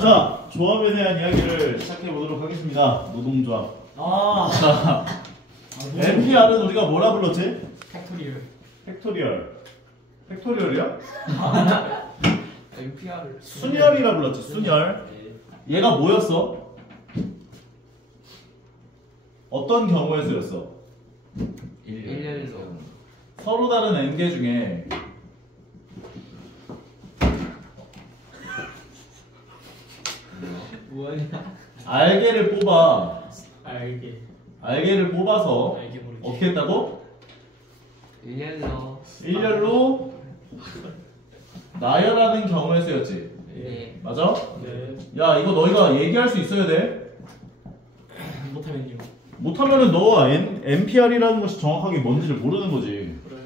자, 조합에 대한 이야기를 시작해 보도록 하겠습니다. 노동조합. 자, NPR은 우리가 뭐라 불렀지? 팩토리얼. 팩토리얼. 팩토리얼이야? NPR을 순열이라 불렀지. 순열. 얘가 뭐였어? 어떤 경우에 쓰였어? 일렬로 서로 다른 n개 중에 뭐하냐? 알개를 뽑아. 알게. 알개를 뽑아서 알게 모르게. 어떻게 했다고? 일렬로. 일렬로 나열하는 경우에 쓰였지. 네. 맞아? 네. 야, 이거 너희가 얘기할 수 있어야 돼. 못하면요. 못하면은 너가 NPR이라는 것이 정확하게 뭔지를 모르는 거지. 그래.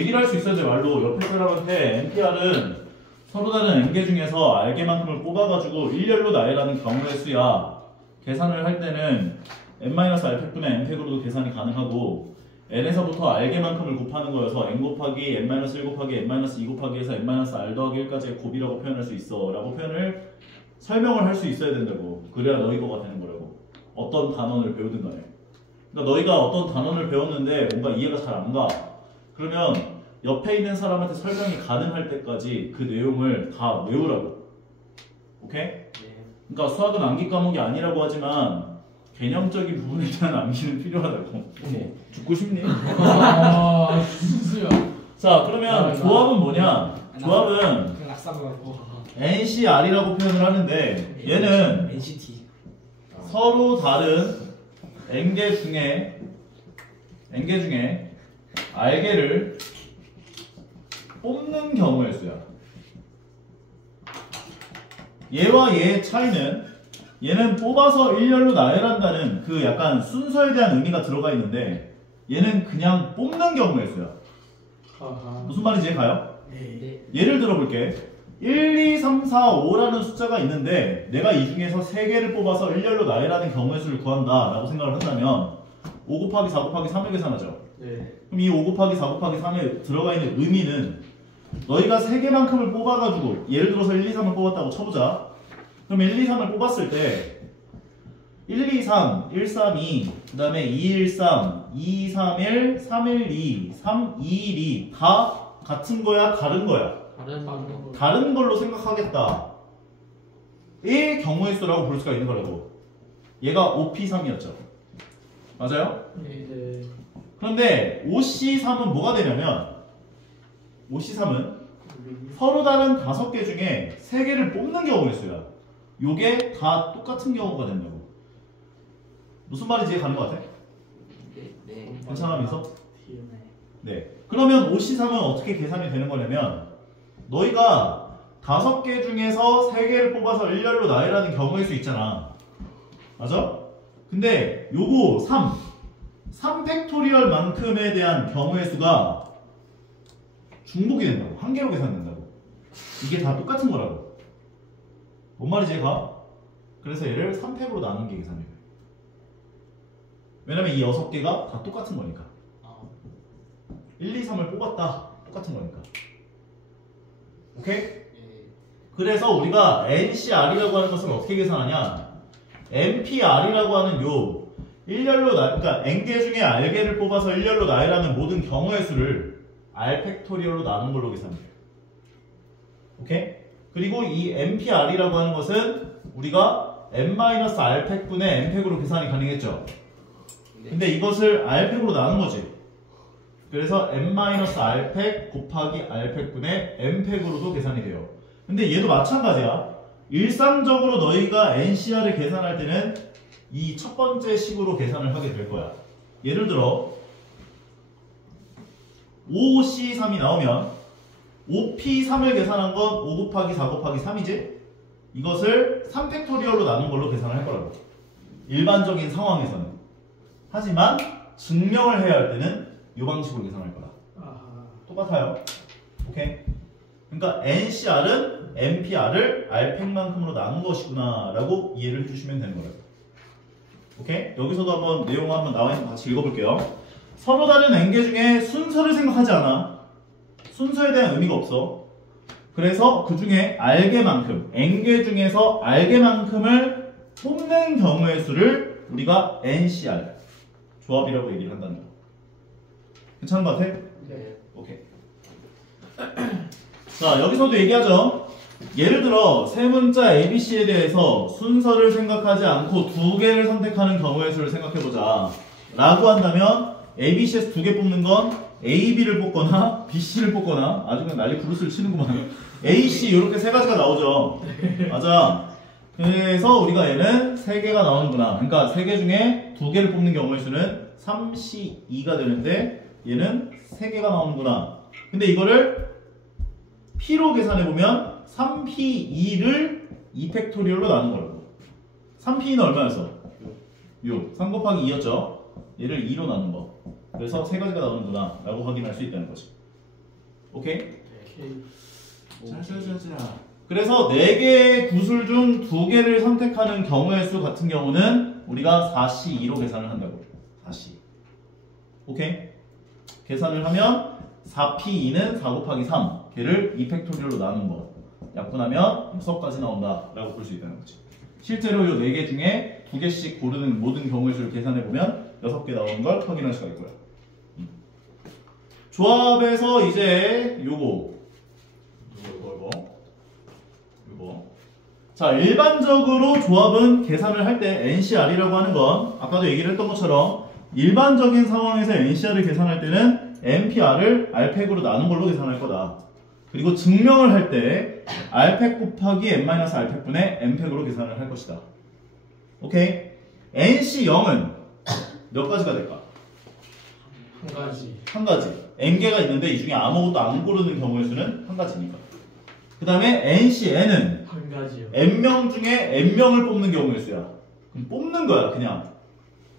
얘기를 할 수 있어야 돼. 말로 옆에 사람한테 NPR은 서로 다른 n개 중에서 알개만큼을 뽑아가지고 일렬로 나열하는 경우의 수야. 계산을 할 때는 n-r팩분의 n팩으로도 계산이 가능하고 n에서부터 알개만큼을 곱하는 거여서 n 곱하기 n-1 곱하기 n-2 곱하기 해서 n-r 더하기 1까지의 곱이라고 표현할 수 있어 라고 표현을 설명을 할 수 있어야 된다고. 그래야 너희 거가 되는 거라고. 어떤 단원을 배우든 간에. 그러니까 너희가 어떤 단원을 배웠는데 뭔가 이해가 잘 안 가. 그러면 옆에 있는 사람한테 설명이 가능할 때까지 그 내용을 다 외우라고. 오케이? 네. 그러니까 수학은 암기 과목이 아니라고 하지만 개념적인 부분에 대한 암기는 필요하다고. 죽고 싶니? 아, 순수야. 자, 그러면 조합은 뭐냐? 조합은 그냥 낙산 같고. NCR이라고 표현을 하는데 얘는 NCT. 서로 다른 n개 중에 알개를 뽑는 경우의 수야. 얘와 얘의 차이는 얘는 뽑아서 일렬로 나열한다는 그 약간 순서에 대한 의미가 들어가 있는데 얘는 그냥 뽑는 경우의 수야. 무슨 말인지 가요? 네. 예를 들어볼게. 1, 2, 3, 4, 5라는 숫자가 있는데 내가 이 중에서 3개를 뽑아서 일렬로 나열하는 경우의 수를 구한다 라고 생각을 한다면 5 곱하기 4 곱하기 3을 계산하죠. 네. 그럼 이 5 곱하기 4 곱하기 3에 들어가 있는 의미는 너희가 3개만큼을 뽑아가지고 예를 들어서 1, 2, 3을 뽑았다고 쳐보자. 그럼 1, 2, 3을 뽑았을 때 1, 2, 3, 1, 3, 2, 그 다음에 2, 1, 3, 2, 3, 1, 3, 1, 2, 3, 2, 1, 2 다 같은 거야? 다른 거야? 다른 걸로 생각하겠다. 의 경우의 수라고 볼 수가 있는 거라고. 얘가 5P3이었죠. 맞아요? 네. 그런데 5C3은 뭐가 되냐면 5C3은 서로 다른 5개 중에 3개를 뽑는 경우의 수야. 요게 다 똑같은 경우가 된다고. 무슨 말인지 가는 것 같아? 네. 괜찮으면서? 네. 그러면 5C3은 어떻게 계산이 되는 거냐면 너희가 5개 중에서 3개를 뽑아서 일렬로 나열하는 경우의 수 있잖아. 맞아? 근데 요거 3팩토리얼만큼에 대한 경우의 수가 중복이 된다고. 한 개로 계산된다고. 이게 다 똑같은 거라고. 뭔 말이지 가? 그래서 얘를 3팩으로 나눈 게 계산이 돼. 왜냐면 이 6개가 다 똑같은 거니까. 1, 2, 3을 뽑았다. 똑같은 거니까. 오케이? 그래서 우리가 NCR이라고 하는 것을 어떻게 계산하냐? NPR이라고 하는 요 그러니까 n개 중에 알개를 뽑아서 일렬로 나열하는 모든 경우의 수를 R 팩토리얼로 나눈 걸로 계산해요. 오케이? 그리고 이 NPR이라고 하는 것은 우리가 n-r 팩분의 n팩으로 계산이 가능했죠. 근데 이것을 R 팩으로 나눈 거지. 그래서 n-r 팩 곱하기 R 팩분의 n 팩으로도 계산이 돼요. 근데 얘도 마찬가지야. 일상적으로 너희가 NCR을 계산할 때는 이 첫 번째 식으로 계산을 하게 될 거야. 예를 들어 5C3이 나오면 5P3을 계산한 건 5 곱하기 4 곱하기 3이지? 이것을 3팩토리얼로 나눈 걸로 계산을 할 거라고. 일반적인 상황에서는. 하지만 증명을 해야 할 때는 이 방식으로 계산할 거다. 똑같아요. 오케이? 그러니까 NCR은 NPR을 R팩만큼으로 나눈 것이구나 라고 이해를 해주시면 되는 거예요. 오케이? 여기서도 한번 내용 한번 나와 있는 거 같이 읽어볼게요. 서로 다른 n개 중에 순서를 생각하지 않아. 순서에 대한 의미가 없어. 그래서 그 중에 알게만큼, n개 중에서 알게만큼을 뽑는 경우의 수를 우리가 NCR 조합이라고 얘기를 한다는 거. 괜찮은 것 같아? 네. 오케이. 자, 여기서도 얘기하죠. 예를 들어 세 문자 ABC에 대해서 순서를 생각하지 않고 두 개를 선택하는 경우의 수를 생각해보자 라고 한다면 ABC에서 두 개 뽑는 건 AB를 뽑거나 BC를 뽑거나 아주 그냥 난리 부르스를 치는구만. AC 이렇게 세 가지가 나오죠. 맞아. 그래서 우리가 얘는 세 개가 나오는구나. 그러니까 세 개 중에 두 개를 뽑는 경우의 수는 3C2가 되는데 얘는 세 개가 나오는구나. 근데 이거를 P로 계산해보면 3P2를 2팩토리얼로 나눈 거라고. 3P2는 얼마였어? 6. 3 곱하기 2였죠. 얘를 2로 나눈 거. 그래서 세 가지가 나오는구나 라고 확인할 수 있다는 거지. 오케이? 자자자자. 그래서 4개의 구술 중 2개를 선택하는 경우의 수 같은 경우는 우리가 4C2로 계산을 한다고. 4C. 오케이? 계산을 하면 4P2는 4 곱하기 3 걔를 2팩토리얼로 나눈 거 약분하면 6까지 나온다 라고 볼 수 있다는 거지. 실제로 이 4개 중에 2개씩 고르는 모든 경우의 수를 계산해보면 6개 나오는 걸 확인할 수가 있고요. 조합에서 이제 요거 자, 일반적으로 조합은 계산을 할 때 NCR이라고 하는 건 아까도 얘기를 했던 것처럼 일반적인 상황에서 NCR을 계산할 때는 NPR을 R팩으로 나눈 걸로 계산할 거다. 그리고 증명을 할 때 R팩 곱하기 N-R팩분의 N팩으로 계산을 할 것이다. 오케이? NC0은 몇 가지가 될까? 한 가지. 한 가지. N개가 있는데 이 중에 아무것도 안 고르는 경우의 수는 한 가지니까. 그 다음에 NCN은 한 가지요. N명 중에 N명을 뽑는 경우의 수야. 그럼 뽑는 거야, 그냥.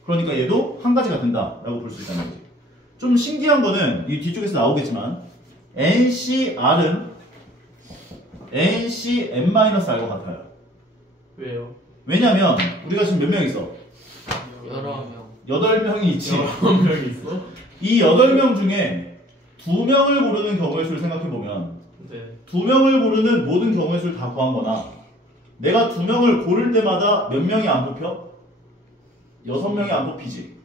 그러니까 얘도 한 가지가 된다라고 볼 수 있다는 거지. 좀 신기한 거는 이 뒤쪽에서 나오겠지만 NCR은 NCN-R과 같아요. 왜요? 왜냐면 우리가 지금 몇 명 있어? 여러 명. 8명이 있지. 여러 명이 있어? 이 8명 중에 2명을 고르는 경우의 수를 생각해보면 네. 2명을 고르는 모든 경우의 수를 다 구한 거나 내가 2명을 고를 때마다 몇 명이 안 뽑혀? 6명이 안 뽑히지.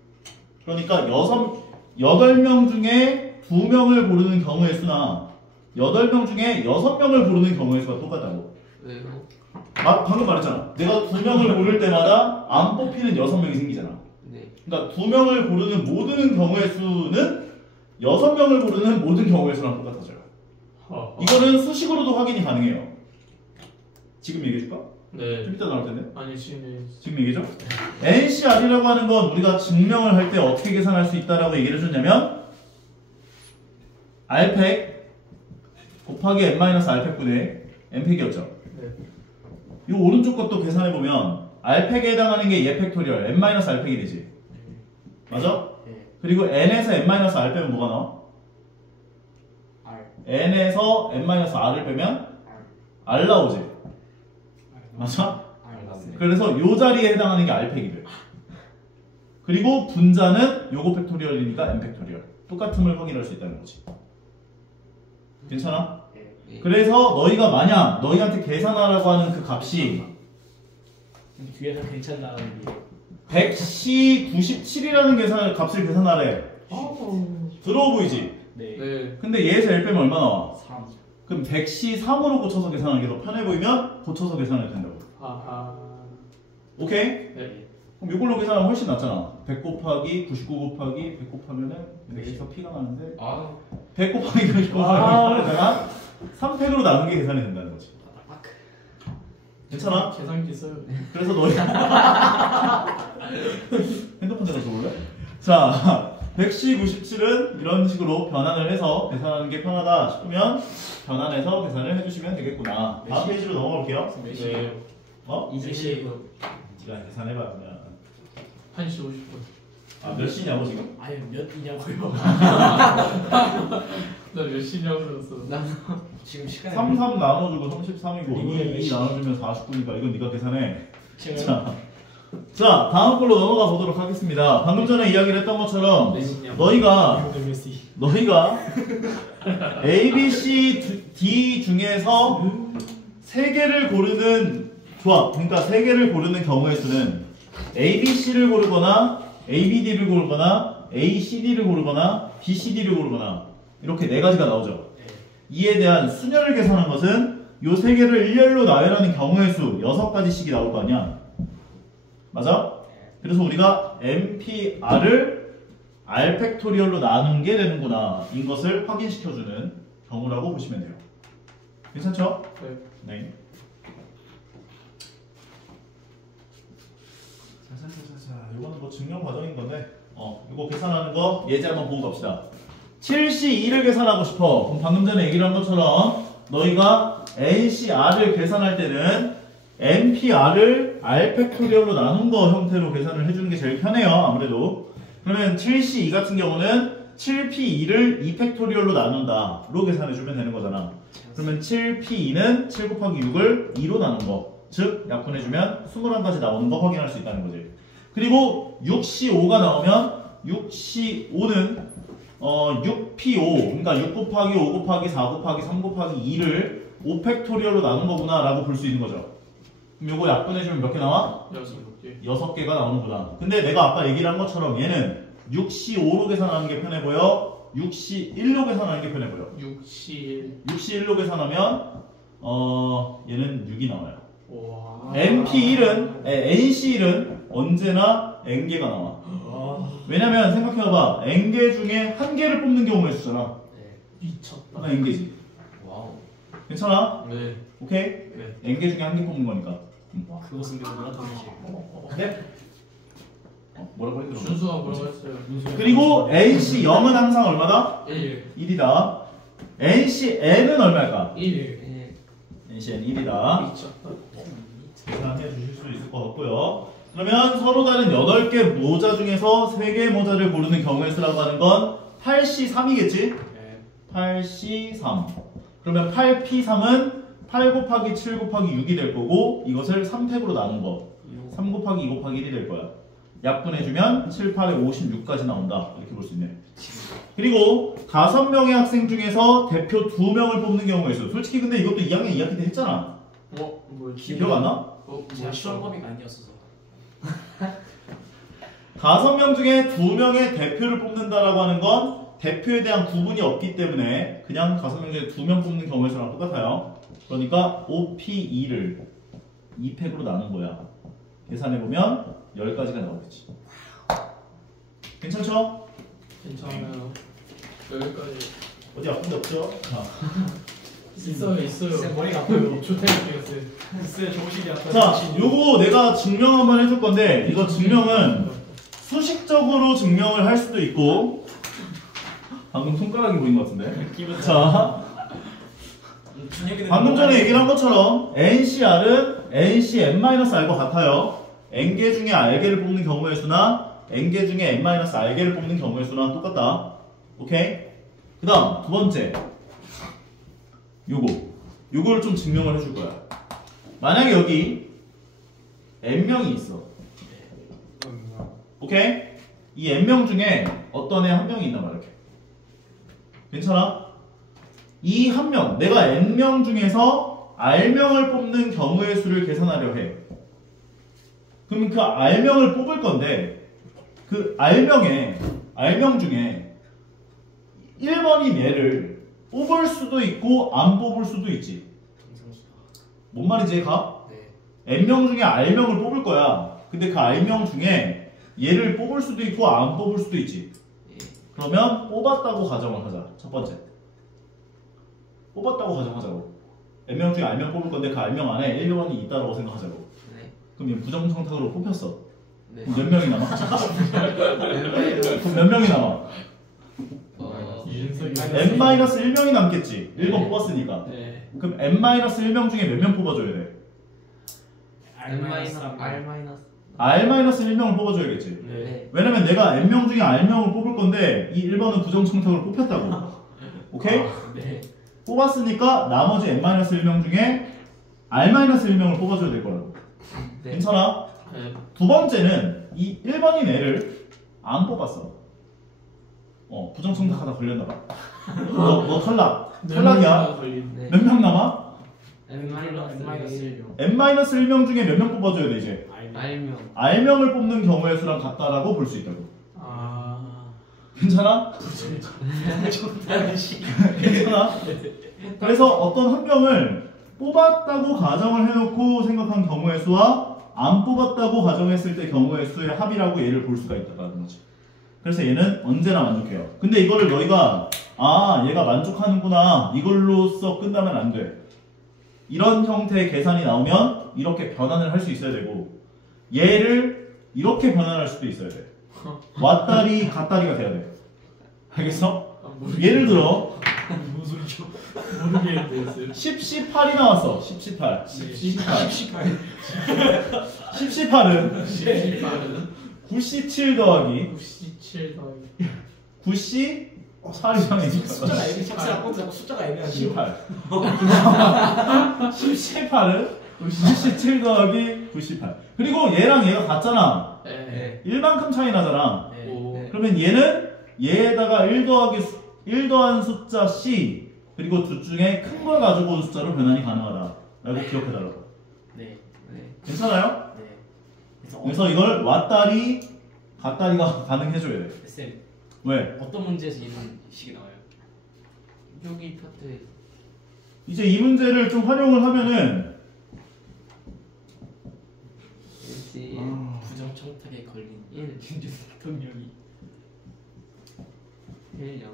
그러니까 8명 중에 2명을 고르는 경우의 수나 8명 중에 6명을 고르는 경우의 수가 똑같다고. 왜요? 아, 방금 말했잖아. 내가 2명을 고를 때마다 안 뽑히는 6명이 생기잖아. 네. 그러니까 2명을 고르는 모든 경우의 수는 6명을 고르는 모든 경우의 수랑 똑같아져요. 이거는 수식으로도 확인이 가능해요. 지금 얘기해줄까? 네. 좀 이따 나올 텐데. 아니 지금 얘기죠? NCR이라고 하는 건 우리가 증명을 할 때 어떻게 계산할 수 있다라고 얘기를 해줬냐면 R팩 곱하기 N-R팩분의 N팩이었죠. 네. 이 오른쪽 것도 계산해보면 R팩에 해당하는 게 얘 팩토리얼 N-R팩이 되지. 맞아? 네. 그리고 N에서 N-R 빼면 뭐가 나와? R. N에서 N-R을 빼면 R 나오지. 맞아? 그래서 요 자리에 해당하는 게 R팩이 돼. 그리고 분자는 요거 팩토리얼이니까 N팩토리얼. 똑같음을 확인할 수 있다는 거지. 괜찮아? 네. 그래서 너희가 만약 너희한테 계산하라고 하는 그 값이 뒤에서 괜찮다는 게 100C97이라는 값을 계산하래. 들어오 보이지? 네. 네. 근데 얘에서 L 빼면 얼마 나와? 3. 그럼 100C3으로 고쳐서 계산하는 게 더 편해 보이면 고쳐서 계산해도 된다고. 아하. 오케이? 네. 그럼 이걸로 계산하면 훨씬 낫잖아. 100 곱하기 99 곱하기 100 곱하면은 여기서 P가 나는데 아. 100 곱하기 99 곱하기 3팩으로 나눈 게 계산이 된다는 거지. 괜찮아? 계산기 써요. 그래서 너희 핸드폰 대가 줘볼래? 자, 100C97은 이런 식으로 변환을 해서 계산하는 게 편하다 싶으면 변환해서 계산을 해주시면 되겠구나. 다음 페이지로 넘어갈게요. 네. 어? 20시. 네가 계산해봐 그냥. 1시 50분. 아, 몇 시냐고 지금? 아니 몇이냐고요? 나 몇 시냐고 들었어. 난 지금 시간이 33 나눠주고 33이고 이게 2 나눠주면 49니까 이건 네가 계산해. 지금 자, 다음 걸로 넘어가 보도록 하겠습니다. 방금 전에 이야기를 했던 것처럼 너희가 너희가 A, B, C, D 중에서 3개를 고르는 조합, 그러니까 3개를 고르는 경우의 수는 A, B, C를 고르거나 A, B, D를 고르거나 A, C, D를 고르거나 B, C, D를 고르거나 이렇게 4가지가 나오죠. 이에 대한 수녀를 계산한 것은 요 3개를 일렬로 나열하는 경우의 수 6가지씩이 나올 거 아니야. 맞아? 그래서 우리가 MPR을 R 팩토리얼로 나눈 게 되는구나 인 것을 확인시켜주는 경우라고 보시면 돼요. 괜찮죠? 네. 자, 이거는 뭐 증명 과정인 건데 이거 계산하는 거 예제 한번 보고 갑시다. 7C2를 계산하고 싶어. 그럼 방금 전에 얘기를 한 것처럼 너희가 NCR을 계산할 때는 NPR을 R 팩토리얼로 나눈 거 형태로 계산을 해주는 게 제일 편해요. 아무래도. 그러면 7C2 같은 경우는 7P2를 2 팩토리얼로 나눈다 로 계산해주면 되는 거잖아. 그러면 7P2는 7 곱하기 6을 2로 나눈 거. 즉 약분해주면 21가지 나오는 거 확인할 수 있다는 거지. 그리고 6C5가 나오면 6C5는 6P5 그러니까 6 곱하기 5 곱하기 4 곱하기 3 곱하기 2를 5 팩토리얼로 나눈 거구나 라고 볼 수 있는 거죠. 그럼 요거 약분해주면 몇 개 나와? 6개. 6개가 나오는구나. 근데 내가 아까 얘기를 한 것처럼 얘는 6C5로 계산하는 게 편해 보여? 6C1로 계산하는 게 편해 보여? 6C1. 6C1로 계산하면 얘는 6이 나와요. 와. NC1은 언제나 N개가 나와. 왜냐면 생각해봐봐. N개 중에 한 개를 뽑는 경우가 있었잖아. 미쳤다. 하나 N개지. 와우. 괜찮아? 네. 오케이? 네. N개 중에 한 개 뽑는 거니까. 그것은 내가 몰랐던 것이. 네? 뭐라고 했더라? 준수가 뭐라고 했어요? 그리고 NC0은 항상 얼마다? 1. 1이다. NCN은 얼마일까? 1. NCN 1이다. 미쳤다. 계산해 주실 수 있을 것 같고요. 그러면 서로 다른 8개 모자 중에서 3개의 모자를 고르는 경우의 수라고 하는 건 8C3이겠지? 네. 8C3. 그러면 8P3은 8 곱하기 7 곱하기 6이 될 거고 이것을 3팩으로 나눈 거. 3 곱하기 2 곱하기 1이 될 거야. 약분해주면 7, 8에 56까지 나온다. 이렇게 볼 수 있네. 그리고 5명의 학생 중에서 대표 2명을 뽑는 경우가 있어. 솔직히 근데 이것도 2학년 2학기 때 했잖아. 뭐였지? 기억 안 나? 제가 시험 범위가 아니었어서. 5명 중에 2명의 대표를 뽑는다라고 하는 건 대표에 대한 구분이 없기 때문에 그냥 5명 중에 2명 뽑는 경우의 수랑 똑같아요. 그러니까 OP2를 2팩으로 나눈 거야. 계산해보면 10가지가 나오겠지. 괜찮죠? 괜찮아요. 여기까지. 어디 아픈 데 없죠? 있어요. 쌤 머리가 아파요. 좋다니까요. 쌤 정신이 아파요. 자, 요거 내가 증명 한번 해줄 건데 이거 증명은 수식적으로 증명을 할 수도 있고 방금 손가락이 보인 것 같은데. 자, 방금 전에 얘기를 한 것처럼 NCR은 NCN-R과 같아요. N개 중에 R개를 뽑는 경우의 수나 N개 중에 N-R개를 뽑는 경우의 수랑 똑같다. 오케이? 그 다음 두 번째 요거를 좀 증명을 해줄 거야. 만약에 여기 N명이 있어. 오케이? 이 N명 중에 어떤 애 한 명이 있나 봐. 이렇게 괜찮아? 이 한 명, 내가 N명 중에서 R명을 뽑는 경우의 수를 계산하려 해. 그러면 그 R명을 뽑을 건데 그 R명 중에 1번인 얘를 뽑을 수도 있고 안 뽑을 수도 있지. 뭔 말인지 가? 네. N명 중에 R명을 뽑을 거야. 근데 그 R명 중에 얘를 뽑을 수도 있고 안 뽑을 수도 있지. 그러면 뽑았다고 가정을 하자. 첫 번째. 뽑았다고 가정하자고. N명 중에 R명 뽑을 건데 그 R명 안에 1번이 있다고 생각하자고. 네. 그럼 얘 부정청탁으로 뽑혔어. 네. 그럼 몇 명이 남아? 그럼 몇 명이 남아? 윤석이. N-1명이 남겠지. 1번 네. 뽑았으니까. 네. 그럼 N-1명 중에 몇 명 뽑아줘야 돼? R-1명을 뽑아줘야겠지. 네. 왜냐면 내가 N명 중에 R명을 뽑을 건데 이 1번은 부정청탁으로 뽑혔다고. 오케이? 네. 뽑았으니까 나머지 N-1명 중에 R-1명을 뽑아줘야 될 거라고. 네. 괜찮아? 네. 두 번째는 이 1번인 애를 안 뽑았어. 부정청탁하다 걸렸나봐. 너 탈락이야. 걸린. 몇 명 남아? N-1명. n-1명 중에 몇 명 뽑아줘야 돼 이제? 알명. r명을 뽑는 경우의 수랑 같다라고 볼 수 있다고. 괜찮아? 괜찮아? 그래서 어떤 한 명을 뽑았다고 가정을 해놓고 생각한 경우의 수와 안 뽑았다고 가정했을 때 경우의 수의 합이라고 얘를 볼 수가 있다는 거지. 그래서 얘는 언제나 만족해요. 근데 이거를 너희가 얘가 만족하는구나 이걸로써 끝나면 안 돼. 이런 형태의 계산이 나오면 이렇게 변환을 할 수 있어야 되고 얘를 이렇게 변환할 수도 있어야 돼. 왔다리 갔다리가 돼야 돼. 알겠어? 예를 들어 무슨 소리죠? 모르겠는데. 1018이 나왔어. 1018. 1018은 97 더하기 97 더하기 9C 8이잖아. 숫자가 애매해. 자꾸 숫자가 애매하지. 18. 18은 97 더하기 98. 그리고 얘랑 얘가 같잖아. 네. 1만큼 차이 나잖아. 오. 그러면 얘는 얘에다가 1 더한 숫자 C 그리고 둘 중에 큰 걸 가지고 온 숫자로 변환이 가능하다 라고 기억해달라고. 네. 괜찮아요? 네. 그래서 이걸 왔다리 갔다리가 가능해줘야 돼. 쌤, 왜? 어떤 문제에서 이런 식이 나와요? 여기 파트에 이제 이 문제를 좀 활용을 하면은 LC 부정청탁에 걸린 1 대통령이 1령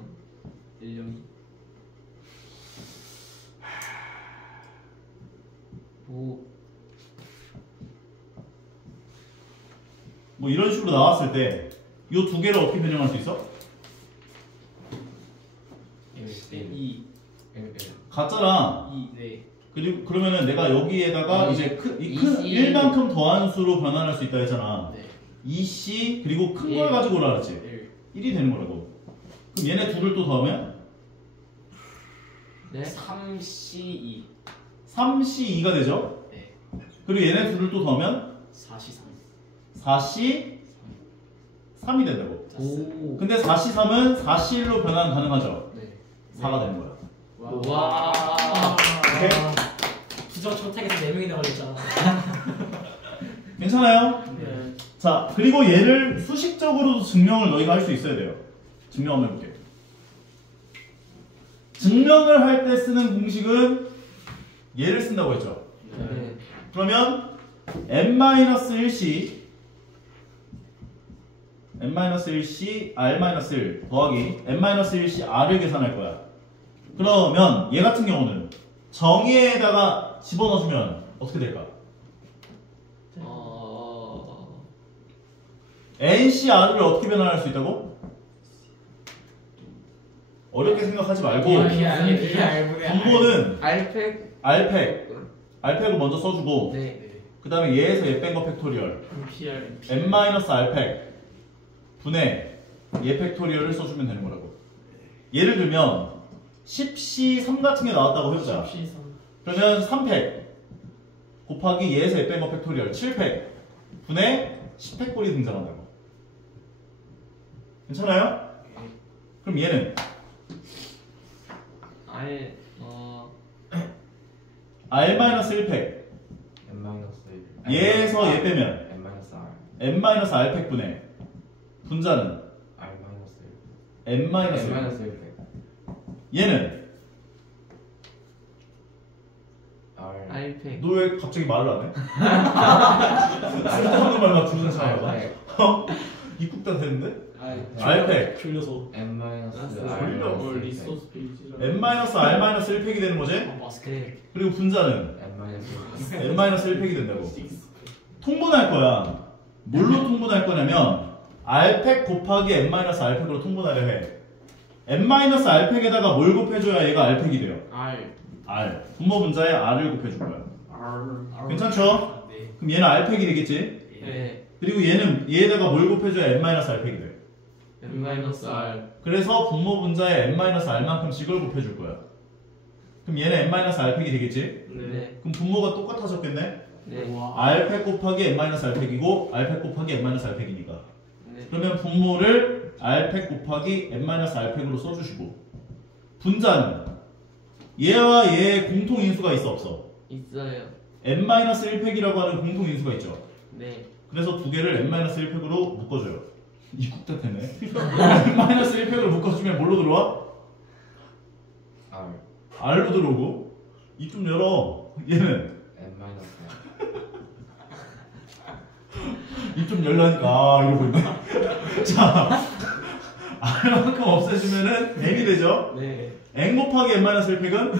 1년이 5 뭐 이런 식으로 나왔을 때 이 두 개를 어떻게 변형할 수 있어? 이 같잖아. 네. 그리고 그러면은 내가 여기에다가 이제 큰 1만큼 더한 수로 변환할 수 있다 했잖아. 네. 2C 그리고 큰 걸 가지고 오라 그랬지. 1이 되는 거라고. 그럼 얘네 둘을 또 더하면 네 3C2 3C2가 되죠. 네. 그리고 얘네 둘을 또 더하면 4C3 4C3이 된다고. 오 근데 4C3은 4C1로 변환 가능하죠. 네. 4가 되는 거야. 와 오케이? 부정청탁에서 4명이나 걸렸잖아. 괜찮아요? 네. 자, 그리고 얘를 수식적으로도 증명을 너희가 할 수 있어야 돼요. 증명 한번 해볼게. 증명을 할 때 쓰는 공식은 얘를 쓴다고 했죠. 네 그러면 n-1c n-1c r-1 더하기 n-1c r을 계산할 거야. 그러면 얘 같은 경우는 정의에다가 집어넣어주면 어떻게 될까? NCR을 어떻게 변환할 수 있다고? 어렵게 생각하지 말고 분모는 R팩을 먼저 써주고 네. 그 다음에 얘에서 얘 뺀 거 팩토리얼 PR n-R팩 분의 얘 팩토리얼을 써주면 되는 거라고. 예를 들면 10C3 같은 게 나왔다고 해보자. C3 그러면 3팩 곱하기 얘에서 얘 뺀 거 팩토리얼 7팩 분의 10팩꼴이 등장한다고. 괜찮아요? 그럼 얘는 R-1팩 얘에서 얘 빼면 n-R팩 분의 분자는 n-1팩 얘는 R팩 너 왜 갑자기 말을 안 해? 쓸데없는 말만 주는 사람이야. 입국다 됐는데? R팩 졸려서 뭘 리소스 페이지라 n-R-1팩이 되는 거지? 마스크. 그리고 분자는 n-1팩이 된다고. 통분할 거야. 뭘로 통분할 거냐면 R팩 곱하기 n-R팩으로 통분하려 해. n-R팩에다가 뭘 곱해줘야 얘가 R팩이 돼요? R. 분모 분자에 R을 곱해줄 거야. 괜찮죠? 네. 그럼 얘는 R팩이 되겠지? 네 그리고 얘는 얘에다가 뭘 곱해줘야 n-R팩이 돼. R 그래서 분모 분자에 n-R만큼씩을 곱해줄 거야. 그럼 얘는 n-R팩이 되겠지? 네 그럼 분모가 똑같아졌겠네? 네 R팩 곱하기 n-R팩이고 R팩 곱하기 n-R팩이니까. 네 그러면 분모를 R팩 곱하기 n-R팩으로 써주시고 분자는 얘와 얘의 공통인수가 있어 없어? 있어요. n-1팩이라고 하는 공통인수가 있죠. 네. 그래서 두 개를 n-1팩으로 묶어줘요. 이국tat되네. n-1팩으로 묶어주면 뭘로 들어와? R R로 들어오고 입 좀 열어. 얘는 N-1 입 좀 열라니까 이러고 있네. 자, R만큼 없애주면은 M이 되죠. 네. N 곱하기 n-1팩은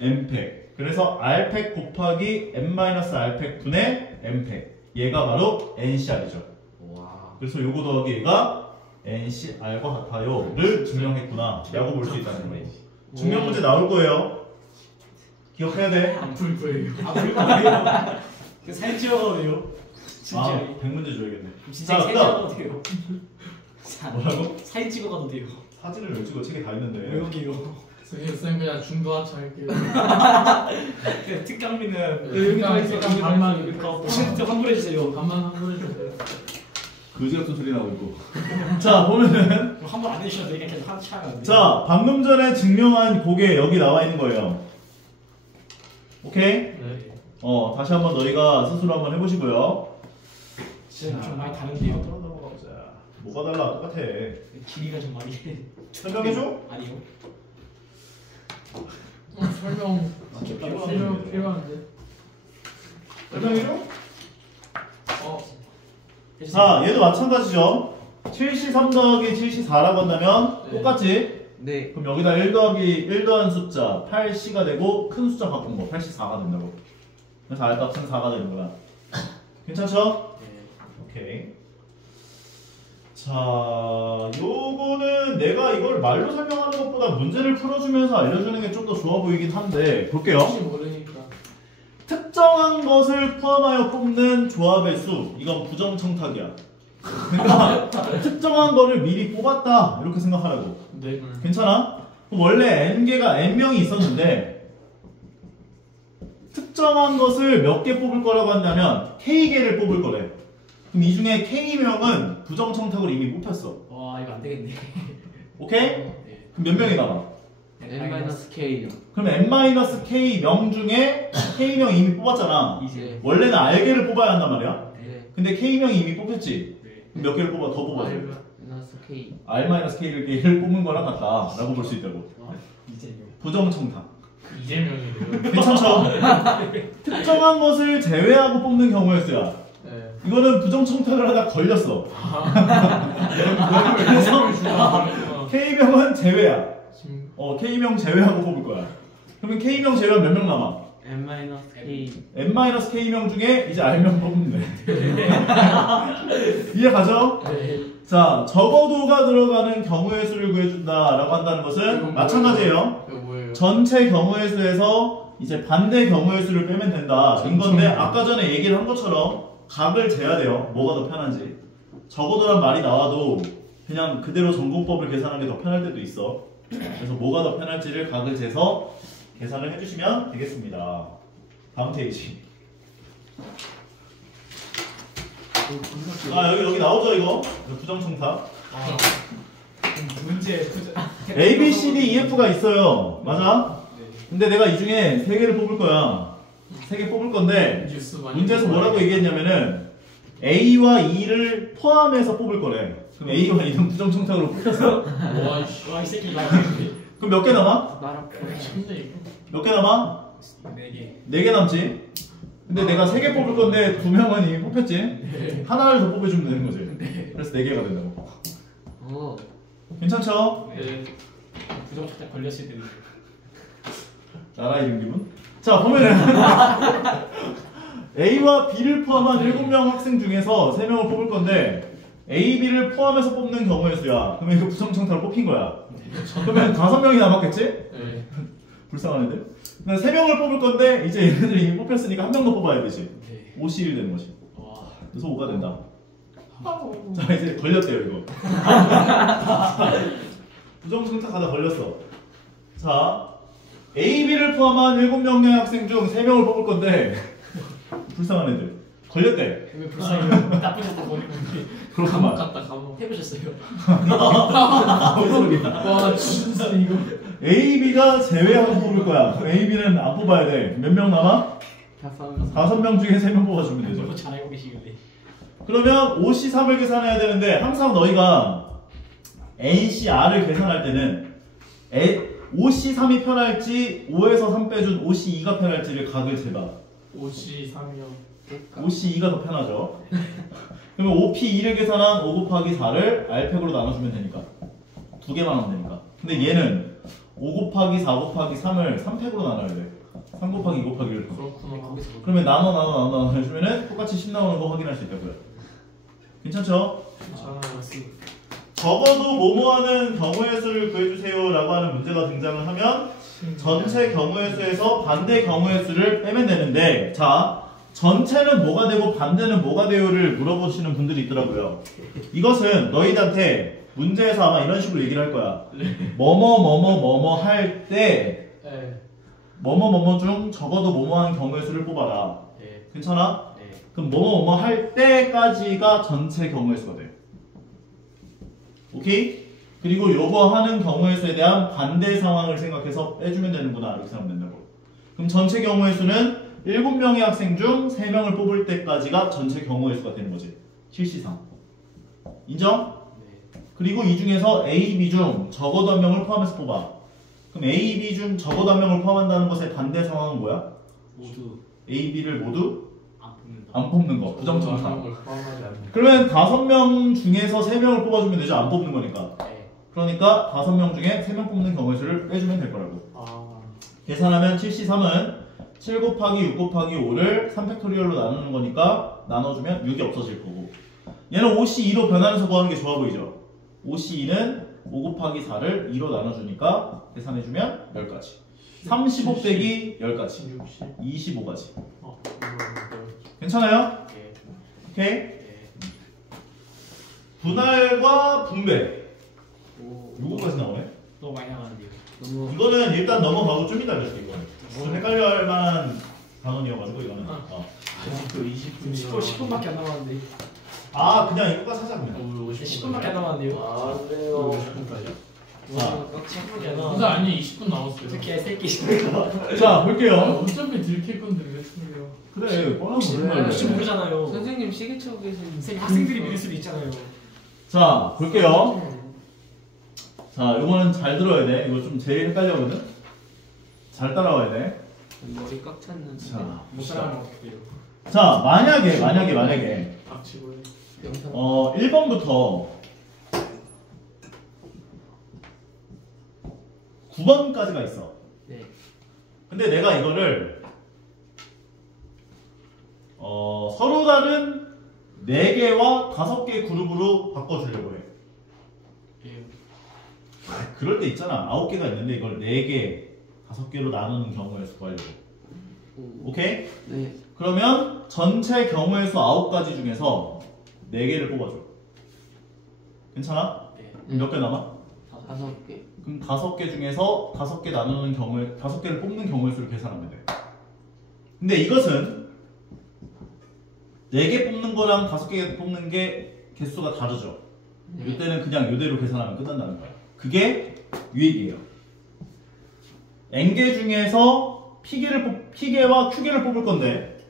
N팩 M팩. 그래서 R팩 곱하기 n-R팩 분의 M팩. 얘가 바로 NCR이죠. 와 그래서 요거 더하기 얘가 NCR과 같아요를 증명했구나 라고 볼 수 있다는 거예요. 증명 문제 나올 거예요. 기억해야 돼. 안풀 거예요. 아플 거예요. 그 사진 찍어가도 돼요. 진짜. 아, 100문제 줘야겠네. 진짜 자, 사진 그다음. 찍어가도 돼요. 자, 뭐라고? 사진 찍어가도 돼요. 사진을 왜 찍어? 책에 다 있는데. 왜 여기요? 쌤 그냥 중도 하차 할게요. 그 특강비는 네, 특강 반만 이렇게 퍼센트 환불해주세요. 반만 환불해주세요. 그지 같은 소리 나고 있고. 자, 보면은. 환불 안 해주셔도 되니까 계속 하차하면 안 돼요. 자, 방금 전에 증명한 그게 여기 나와 있는 거예요. 오케이? 네. 다시 한번 너희가 스스로 한번 해보시고요. 지금 좀 많이 다른데요. 넘어가보자. 뭐가 달라? 똑같아. 길이가 좀 많이. 설명해줘? 아니요. 설명 필요한데. 필요한데. 설명해줘? 해주세요. 자, 얘도 마찬가지죠. 7C3 더하기 7C4라고 한다면 네. 똑같지? 네. 그럼 여기다 1 더하기 1 더한 숫자 8C가 되고 큰 숫자 바꾼 거 8C4가 된다고. 그래서 R 값은 4가 되는 거야. 괜찮죠? 네. 오케이. 자, 요거는 내가 이걸 말로 설명하는 것보다 문제를 풀어주면서 알려주는 게 좀 더 좋아 보이긴 한데 볼게요. 혹시 모르니까. 특정한 것을 포함하여 뽑는 조합의 수, 이건 부정청탁이야. 그러니까 특정한 거를 미리 뽑았다 이렇게 생각하라고. 네. 괜찮아? 그럼 원래 n개가 n명이 있었는데 특정한 것을 몇 개 뽑을 거라고 한다면 k개를 뽑을 거래. 그럼 이 중에 k명은 부정청탁으로 이미 뽑혔어. 와 이거 안 되겠네. 오케이? 네. 그럼 몇 명이 남아? N-K요. 그럼 n-k 명 중에 k명 이미 뽑았잖아. 네. 원래는 r개를 뽑아야 한단 말이야. 네. 근데 k명이 이미 뽑혔지. 네. 그럼 몇 개를 뽑아? 더 뽑아야 돼. N-K. r-k를 뽑는 거랑 같다 라고 볼 수 있다고. 이재명. 부정청탁. 이재명이래요. 괜찮죠? 특정한 것을 제외하고 뽑는 경우의 수야. 네. 이거는 부정청탁을 하다 걸렸어. 그래서 K명은 제외야. 지금 K명 제외하고 뽑을 거야. 그러면 K명 제외하면 몇 명 남아? N-K. N-K명 중에 이제 R명 뽑으면 돼. 이해 가죠? 네. 자, 적어도가 들어가는 경우의 수를 구해준다라고 한다는 것은 마찬가지예요. 이거 뭐예요? 전체 경우의 수에서 이제 반대 경우의 수를 빼면 된다. 인 건데 아까 전에 얘기를 한 것처럼 각을 재야 돼요. 뭐가 더 편한지. 적어도란 말이 나와도 그냥 그대로 전공법을 계산하는 게 더 편할 때도 있어. 그래서 뭐가 더 편할지를 각을 재서 계산을 해주시면 되겠습니다. 다음 페이지. 아 여기 나오죠 이거? 부정청탁. 문제 부정. A, B, C, D, E, F가 있어요. 맞아? 네. 근데 내가 이 중에 3개를 뽑을 거야. 3개 뽑을 건데 뉴스 많이 문제에서 보고 뭐라고 얘기했냐면은 A와 E를 포함해서 뽑을 거래. 그럼 A와 E는 부정청탁으로 뽑혔어. 와이씨. 와이 새끼 말. 그럼 몇 개 남아? 나랑 근데 이거 몇 개 남아? 4개. 4개 남지? 근데 내가 3개 뽑을 건데 2명은 이미 뽑혔지? 하나를 더 뽑아주면 되는 거지. 그래서 4개가 된다고. 오. 괜찮죠? 네. 부정착착 걸렸을 때는. 나라 이름 기분? 자 보면은 A와 B를 포함한 7명 학생 중에서 3명을 뽑을 건데 A, B를 포함해서 뽑는 경우의 수야. 그러면 이거 부정청탁으로 뽑힌 거야. 그러면 5명이 남았겠지? 네. 불쌍한 애들. 근데 3명을 뽑을 건데 이제 얘네들이 이미 뽑혔으니까 한 명 더 뽑아야 되지. 네. 5C1 되는 거지. 와. 그래서 5가 된다. 자 이제 걸렸대요 이거. 부정청탁하다 걸렸어. 자 A, B를 포함한 7명의 학생 중 3명을 뽑을 건데 불쌍한 애들. 걸렸대. 왜 불쌍해요? 나쁜 짓다 버리고 그렇구만. 갔다 감옥. 해보셨어요? 무슨 소리야. 와 진짜 이거. A, B가 제외하고 뽑을 거야. 그럼 A, B는 안 뽑아야 돼. 몇 명 남아? 5명 중에 3명 뽑아주면 되죠. 너무 잘 알고 계시길래. 그러면 OC3을 계산해야 되는데 항상 너희가 NCR을 계산할 때는 OC3이 편할지 5에서 3 빼준 OC2가 편할지를 각을 재봐. 5시 3이요. OC2가 더 편하죠. 그러면 OP2를 계산한 5 곱하기 4를 R팩으로 나눠주면 되니까 2개만 하면 되니까. 근데 얘는 5 곱하기 4 곱하기 3을 3팩으로 나눠야 돼. 3 곱하기 2 곱하기 1. 그렇구나. 그러면 나눠 해주면은 똑같이 10 나오는 거 확인할 수 있다고요. 괜찮죠? 괜찮아요. 적어도 뭐뭐하는 경우의 수를 구해주세요 라고 하는 문제가 등장을 하면 전체 경우의 수에서 반대 경우의 수를 빼면 되는데, 자, 전체는 뭐가 되고 반대는 뭐가 돼요를 물어보시는 분들이 있더라고요. 이것은 너희들한테 문제에서 아마 이런 식으로 얘기를 할 거야. 뭐뭐 할 때 네. 뭐뭐 중 적어도 뭐뭐한 경우의 수를 뽑아라. 네. 괜찮아? 네. 그럼 뭐뭐 할 때까지가 전체 경우의 수가 돼. 오케이? 그리고 요거 하는 경우의 수에 대한 반대 상황을 생각해서 빼주면 되는구나 이렇게 생각하면 된다고. 그럼 전체 경우의 수는 7명의 학생 중 3명을 뽑을 때까지가 전체 경우의 수가 되는 거지. 실시상. 인정? 네. 그리고 이 중에서 A, B 중 적어도 한 명을 포함해서 뽑아. 그럼 A, B 중 적어도 한 명을 포함한다는 것의 반대 상황은 뭐야? 모두 A, B를 모두 안 뽑는다. 안 뽑는 거. 부정청사. 걸 포함하지 않는. 그러면 5명 중에서 3명을 뽑아주면 되죠. 안 뽑는 거니까. 네. 그러니까 5명 중에 3명 뽑는 경우의 수를 빼주면 될 거라고. 아. 계산하면 7C3은 7 곱하기 6 곱하기 5를 3팩토리얼로 나누는 거니까 나눠주면 6이 없어질 거고, 얘는 5C2로 변환해서 구하는 게 좋아 보이죠. 5C2는 5 곱하기 4를 2로 나눠주니까 계산해주면 10가지. 35 빼기 10가지. 60. 25가지. 이거. 괜찮아요? 네. 오케이? 네. 분할과 분배. 오. 요거까지 나오네. 너무 많이 나가는데요. 너무 이거는 일단 넘어가고 좀 이따 알려줄게. 이거는 좀 헷갈려 할 만한 단원이어가지고 이거는. 아직도 20분이. 10분밖에 안 남았는데. 아, 그냥 이거까지 하자 그냥. 10분밖에 안 남았는데요. 안 돼요. 50분까지요? 자. 10분밖에 안 근데 남았는데. 아니 20분 남았어요. 특히 새끼 싶어요. 자, 아, 볼게요. 어차피 들킬 건데 왜 틀려? 그래, 뻔한 혹시 거짓말. 혹시 모르잖아요. 선생님 시계 차고 계시는 선생님 학생들이 믿을 수도 있잖아요. 자, 볼게요. 자, 요거는 잘 들어야 돼. 이거 좀 제일 헷갈려거든. 잘 따라와야 돼. 머리 꽉 찼는 자, 못 따라하면 어떡해요. 자, 만약에 닥치고 해. 영상 1번부터 9번까지가 있어. 네. 근데 내가 이거를 서로 다른 4개와 5개 그룹으로 바꿔주려고 해. 예. 그럴 때 있잖아. 9개가 있는데 이걸 4개, 5개로 나누는 경우의 수 구하려고. 오. 오케이? 네. 그러면 전체 경우의 수 9가지 중에서 4개를 뽑아줘. 괜찮아? 네. 몇 개 남아? 5개. 그럼 5개 중에서 5개 나누는 경우에 5개를 뽑는 경우의 수를 계산하면 돼. 근데 이것은 4개 뽑는 거랑 5개 뽑는 게 개수가 다르죠. 네. 이때는 그냥 이대로 계산하면 끝난다는 거야. 그게 유익이에요. N개 중에서 P개와 Q개를 뽑을 건데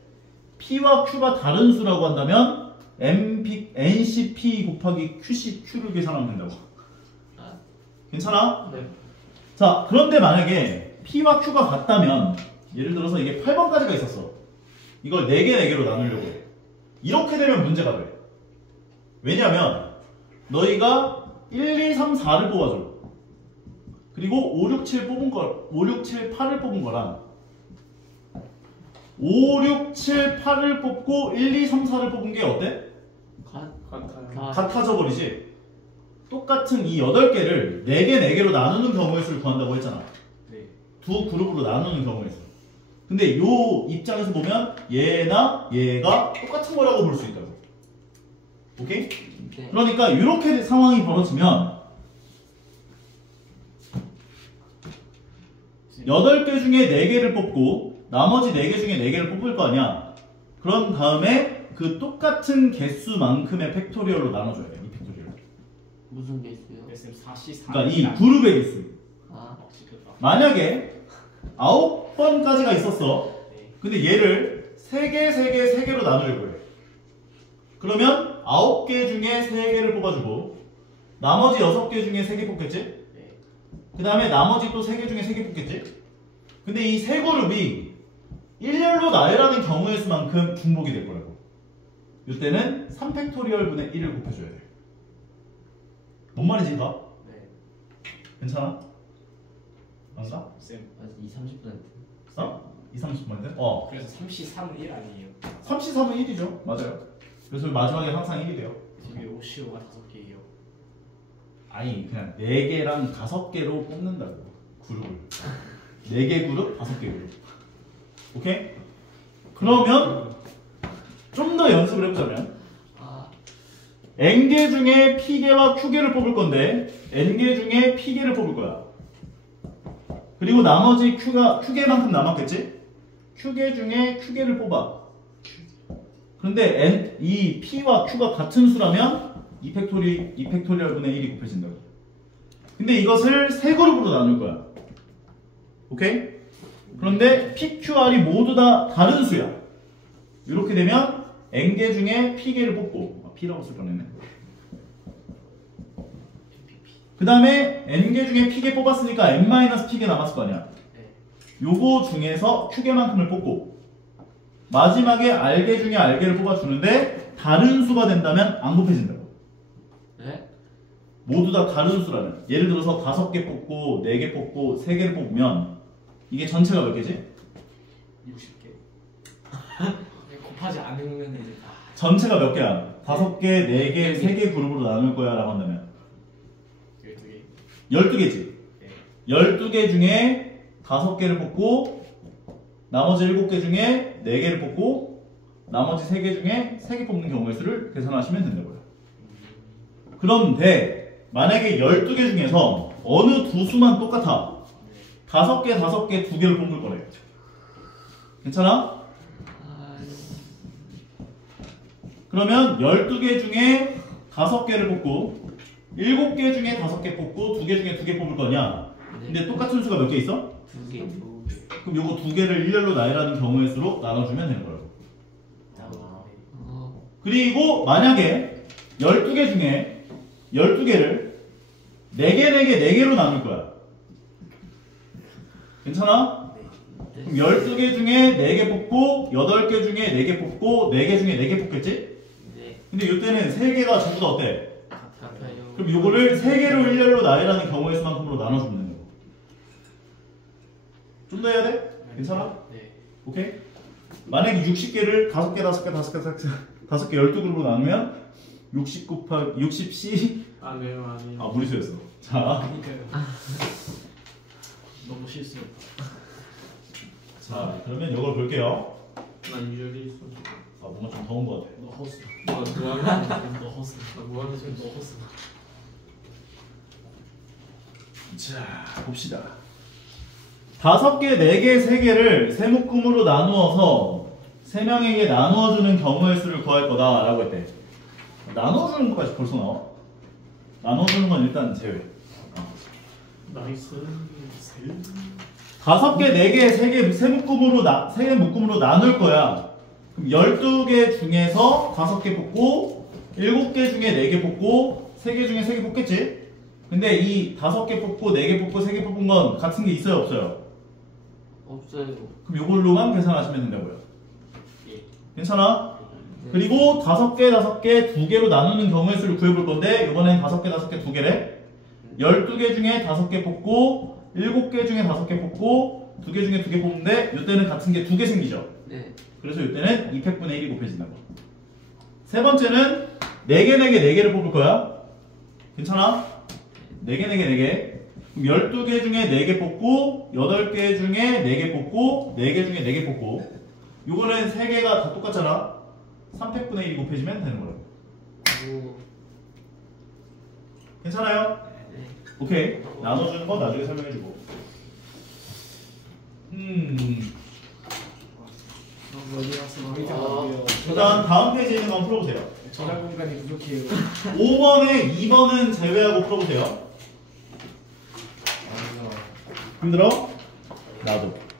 P와 Q가 다른 수라고 한다면 NCP 곱하기 Q를 계산하면 된다고. 괜찮아? 네. 자, 그런데 만약에 P와 Q가 같다면 예를 들어서 이게 8번까지가 있었어. 이걸 4개로 나누려고 해. 이렇게 되면 문제가 돼. 왜냐면 너희가 1, 2, 3, 4를 뽑아줘. 그리고 5, 6, 7 뽑은 걸 5, 6, 7, 8을 뽑은 거랑 5, 6, 7, 8을 뽑고 1, 2, 3, 4를 뽑은 게 어때? 같아요. 같아져 버리지? 똑같은 이 8개를 4개로 나누는 경우의 수를 구한다고 했잖아. 네. 두 그룹으로 나누는 경우의 수. 근데 요 입장에서 보면 얘나 얘가 똑같은 거라고 볼 수 있다고. 오케이? 네. 그러니까 이렇게 상황이 벌어지면 8개 중에 4개를 뽑고 나머지 4개 중에 4개를 뽑을 거 아니야. 그런 다음에 그 똑같은 개수만큼의 팩토리얼로 나눠줘야 돼. 이 팩토리얼. 무슨 게 있어요? 쌤 4C4. 그러니까 이 그룹의 개수. 아, 만약에 9번까지가 있었어. 근데 얘를 3개로 나누려고 해. 그러면 9개 중에 3개를 뽑아주고 나머지 6개 중에 3개 뽑겠지? 그 다음에 나머지 또 3개 중에 3개 뽑겠지? 근데 이 세 그룹이 일렬로 나열하는 경우의 수만큼 중복이 될 거라고. 이때는 3팩토리얼 분의 1을 곱해줘야 돼. 뭔 말인지 봐? 네. 괜찮아? 맞나? 쌤. 20-30%. 어? 20-30%? 그래서 3C3은 1 아니에요? 3C3은 1이죠. 맞아요. 그래서 마지막에 항상 1이 돼요. 저기 5CO가 5개예요. 아니 그냥 4개랑 5개로 뽑는다고. 그룹을. 4개 그룹, 5개 그룹. 오케이? 그러면 좀 더 연습을 해보자면 N개 중에 P개와 Q개를 뽑을 건데 N개 중에 P개를 뽑을 거야. 그리고 나머지 Q개만큼 남았겠지? Q개 중에 Q개를 뽑아. 그런데 이 P와 Q가 같은 수라면 2팩토리얼 분의 1이 곱해진다고. 근데 이것을 세 그룹으로 나눌 거야. 오케이? 그런데 PQR이 모두 다 다른 수야. 이렇게 되면 N개 중에 P개를 뽑고 P라고 쓸 뻔했네. 그 다음에 N개 중에 P개 뽑았으니까 N-P개 남았을 거 아니야. 요거 중에서 Q개만큼을 뽑고 마지막에 R개 중에 R개를 뽑아주는데 다른 수가 된다면 안 곱해진다고. 네? 모두 다 다른 수라는. 예를 들어서 5개 뽑고 4개 뽑고 3개를 뽑으면 이게 전체가 몇 개지? 60개. 곱하지 않으면 이제 전체가 몇 개야? 5개, 4개, 3개 그룹으로 나눌 거야 라고 한다면 12개. 12개지. 12개 중에 5개를 뽑고 나머지 7개 중에 4개를 뽑고 나머지 3개 중에 3개 뽑는 경우의 수를 계산하시면 된다고요. 그런데 만약에 12개 중에서 어느 두 수만 똑같아. 5개, 5개, 2개를 뽑을 거래. 괜찮아? 그러면 12개 중에 5개를 뽑고 7개 중에 5개 뽑고 2개 중에 2개 뽑을 거냐? 근데 똑같은 수가 몇 개 있어? 2개. 그럼 요거 2개를 일렬로 나열하는 경우의 수로 나눠주면 되는 거예요. 그리고 만약에 12개 중에 12개를 4개로 나눌 거야. 괜찮아? 그럼 12개 중에 4개 뽑고 8개 중에 4개 뽑고 4개 중에 4개 뽑겠지? 근데 이때는 3개가 전부 다 어때? 같아요. 그럼 요거를 3개로 일렬로 나열하는 경우의 수만큼으로 나눠주면 되는 거고. 좀 더 해야 돼? 괜찮아? 네. 오케이? 만약에 60개를 5개 12그룹으로 나누면 60 곱하기 60C 아니에요. 무리수였어. 자, 그러니까요. 너무 실수였다. 자 그러면 이걸 볼게요. 난 유열이 있어. 뭔가 좀 더운 것 같아. 너 허스. 무한히 너 허스. 무한히 지금 너 허스. 자 봅시다. 5개, 4개, 3개를 세 묶음으로 나누어서 3명에게 나누어주는 경우의 수를 구할 거다 라고 했대. 나누어주는 것까지 벌써 나와? 나누어주는 건 일단 제외. 나이스. 5개, 4개, 3개, 세 묶음으로 나눌 거야. 그럼 12개 중에서 5개 뽑고 7개 중에 4개 뽑고 3개 중에 3개 뽑겠지? 근데 이 5개 뽑고 4개 뽑고 3개 뽑은 건 같은 게 있어요 없어요? 없어요. 그럼 이걸로만 계산하시면 된다고요. 예. 괜찮아? 그리고 5개, 5개, 2개로 나누는 경우의 수를 구해볼 건데 이번엔 5개, 5개, 2개래. 12개 중에 5개 뽑고 7개 중에 5개 뽑고 2개 중에 2개 뽑는데 이때는 같은 게 2개 생기죠. 네. 그래서 이때는 2팩분의 1이 곱해진다고. 세 번째는 4개, 4개, 4개를 뽑을 거야. 괜찮아? 4개, 4개, 4개. 그럼 12개 중에 4개 뽑고 8개 중에 4개 뽑고 4개 중에 4개 뽑고 요거는 3개가 다 똑같잖아. 3팩분의 1이 곱해지면 되는 거라고. 오. 괜찮아요? 네. 오케이. 나눠주는 거 나중에 설명해주고. 어디 갔어? 일단 다음 페이지에 있는 거 한번 풀어보세요. 전화 공간이 부족해요. 5번에 2번은 제외하고 풀어보세요. 아니요. 힘들어? 나도.